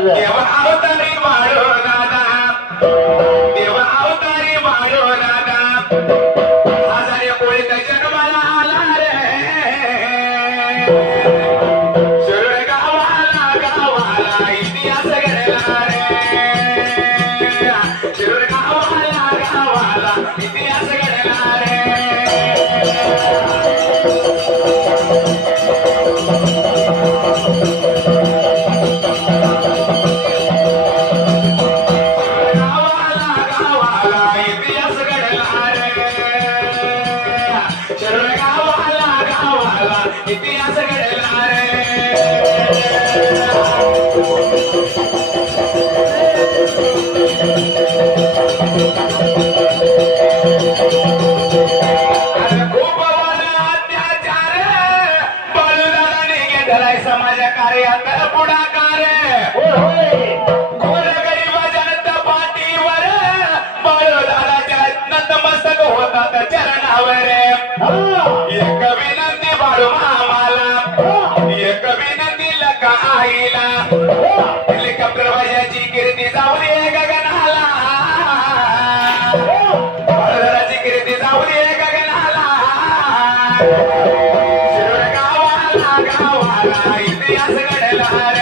देवा अवतारी वाढो दादा, देवा अवतारी वाढो दादा, हजारे कोळीत जन्माला आला रे, शिरूर गावाला गावाला इतिहास घडला रे, शिरूर गावाला गावाला इतिहास घडला रे. इतिहास घडला रे. खूप अत्याचार बाळूदादाने घेतलाय समाज कार्यात पुढाकार. गोरगरीब जनता पाठीवर बाळूदादाच्या नतमस्तक होतात चरणावर. एक विनंती बाळू मामाला, एक विनंती लका आईला, हेलिकॉप्टरबाजाची कीर्ती जाऊ दे गगनाला, बाळूदादाची कीर्ती जाऊ दे गगनाला. शिरूर गावाला गावाला इतिहास घडला रे.